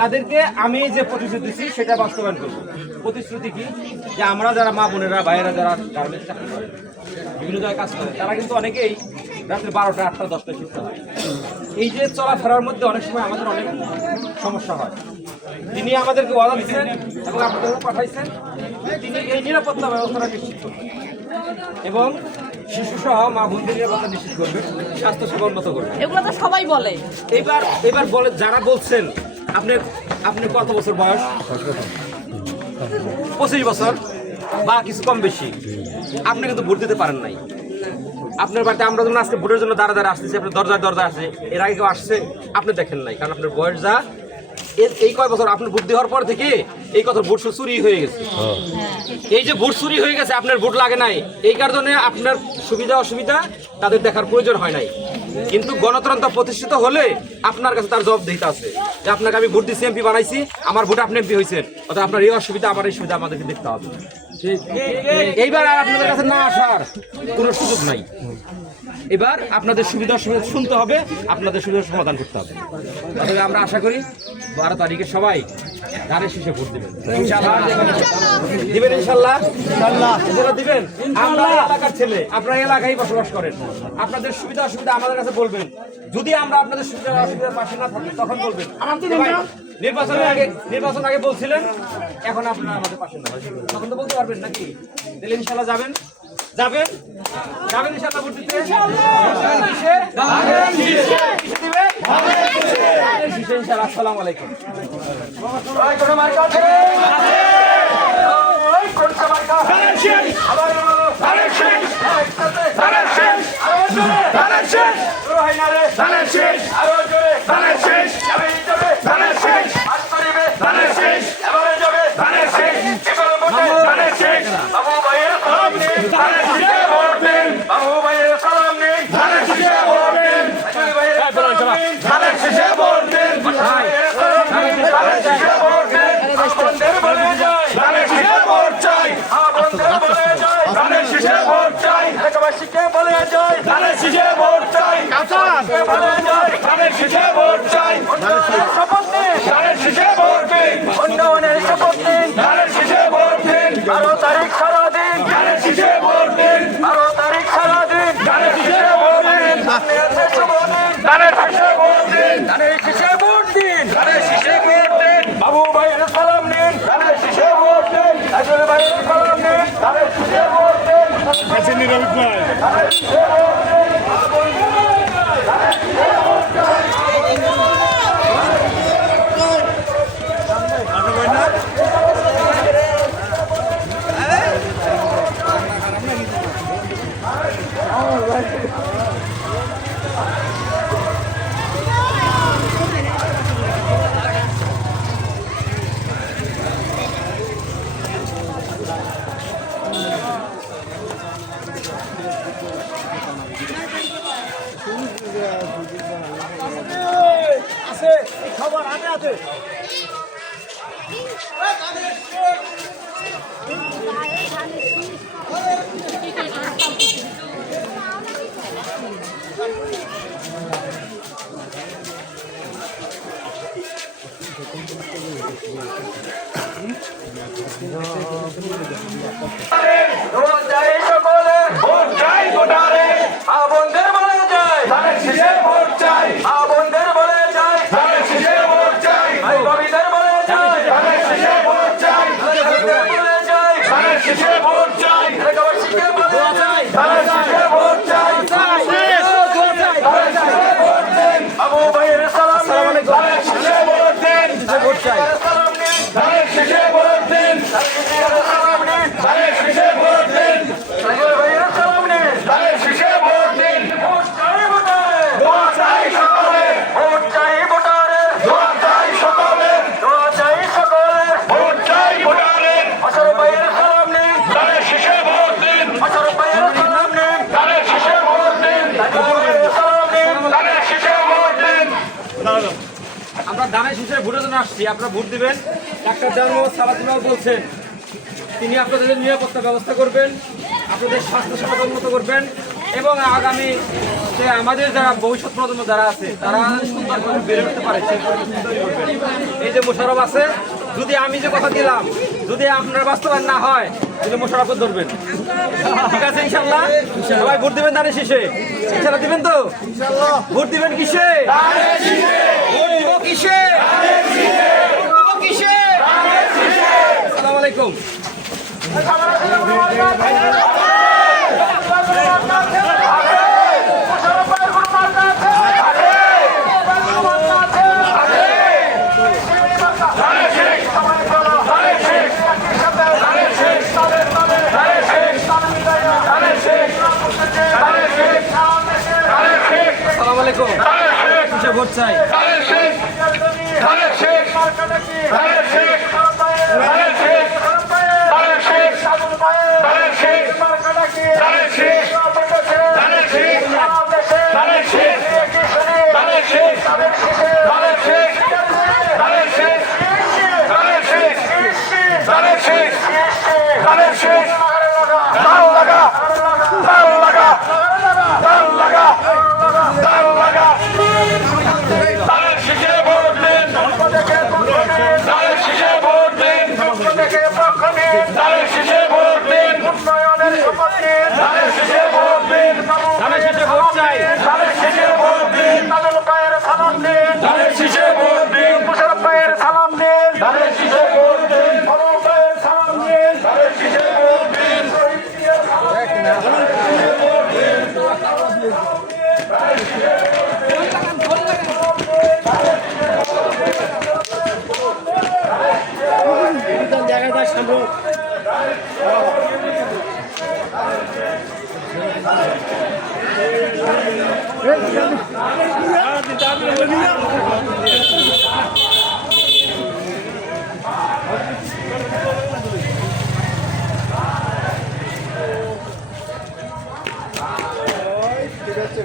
তাদেরকে আমি যে প্রতিশ্রুতি দিচ্ছি সেটা বাস্তবায়ন করব। প্রতিশ্রুতি কি, যে আমরা যারা মা বোনেরা ভাইয়েরা যারা গার্মেন্টস চাকরি করে বিভিন্ন জায়গায় কাজ করে, তারা কিন্তু অনেকেই রাত্রি 12টা 8টা 10টায় শিখতে হয়। এই যে চলাফেরার মধ্যে অনেক সময় আমাদের অনেক সমস্যা হয়। তিনি আমাদেরকে ওয়াদা দিচ্ছেন এবং আপনাদের পাঠাইছেন, তিনি এই নিরাপত্তা ব্যবস্থাটা নিশ্চিত করবেন এবং শিশু সহ মা বোনদের নিরাপত্তা নিশ্চিত করবেন, স্বাস্থ্যসেবা উন্নত করবেন। এগুলো তো সবাই বলে। এবার বলে যারা বলছেন আপনি কত বছর বয়স? 25 বছর বা কিছু কম বেশি। আপনি কিন্তু ভোট দিতে পারেন নাই। আপনার বাড়িতে আমরা যখন আজকে ভোটের জন্য দাঁড়া আসতেছি, আপনার দরজা আসে, এর আগে কেউ আসছে আপনি দেখেন নাই, কারণ আপনার বয়স যা। এই কয় বছর আপনার ভোট দেওয়ার পর থেকে এই কথা ভোট চুরি হয়ে গেছে। এই যে ভোট চুরি হয়ে গেছে, আপনার ভোট লাগে নাই, এই কারণে আপনার সুবিধা অসুবিধা তাদের দেখার প্রয়োজন হয় নাই। কিন্তু গণতন্ত্র প্রতিষ্ঠিত হলে আপনার কাছে তার জবাবদিহিতা আছে, যে আপনাকে আমি ভোট দিচ্ছি, এমপি বানাইছি, আমার ভোট আপনি এমপি হয়েছেন, অর্থাৎ আপনার এই অসুবিধা আমার এই সুবিধা আমাদেরকে দেখতে হবে। এইবার আর আপনাদের কাছে না আসার কোনো সুযোগ নাই। এবার আপনাদের সুবিধা অসুবিধা শুনতে হবে, আপনাদের সুবিধার সমাধান করতে হবে। তবে আমরা আশা করি 12 তারিখে সবাই ধানের শীষে ভোট দিবেন। দিবেন ইনশাল্লাহ। দিবেন। আমরা এলাকার ছেলে, আপনারা এলাকায় বসবাস করেন, আপনাদের সুবিধা অসুবিধা আমাদের কাছে বলবেন। যদি আমরা আপনাদের সুবিধা অসুবিধার পাশে না থাকি তখন বলবেন। নির্বাচন আগে বলছিলেন, এখন আপনারা আমাদের পাশে না, তখন তো বলতে পারবেন নাকি? তাহলে ইনশাল্লাহ যাবেন ইনশাল্লাহ ভোট দিতে। আসসালামু আলাইকুম। উন্নয়নের শপথ নিন, 12 তারিখ সারাদিন 12 তারিখ সারাদিন বাবু ভাইয়ের সালাম নিন, ভাইয়ের সালাম নিন, খবর হাতে আছে। আমরা ধানের শীষে ভোটের জন্য আসছি, আপনারা ভোট দিবেন। ডাক্তার জাহান মোহাম্মদ সালাউদ্দিন বলছেন তিনি আপনাদের নিরাপত্তা ব্যবস্থা করবেন, আপনাদের স্বাস্থ্যসেবা উন্নত করবেন এবং আগামী আমাদের যারা ভবিষ্যৎ প্রজন্ম যারা আছে তারা সুন্দরভাবে বেড়ে উঠতে পারে সেই পরিস্থিতি তৈরি করবেন। এই যে মোশাররফ আছে, যদি আমি যে কথা দিলাম যদি আপনার বাস্তবায়ন না হয় তাহলে মোশাররফকে ধরবেন। ঠিক আছে ইনশাল্লাহ? সবাই ভোট দিবেন ধানের শীষে, ইনশাল্লাহ দিবেন তো? ভোট দিবেন কিসে? ভোট দিব কিসে? ভোট দিব কিসে? আসসালামু আলাইকুম। আসসালামু আলাইকুম। কিসে ভোট চাই? ধানের শীষে ভোট চাই। ঠিক আছে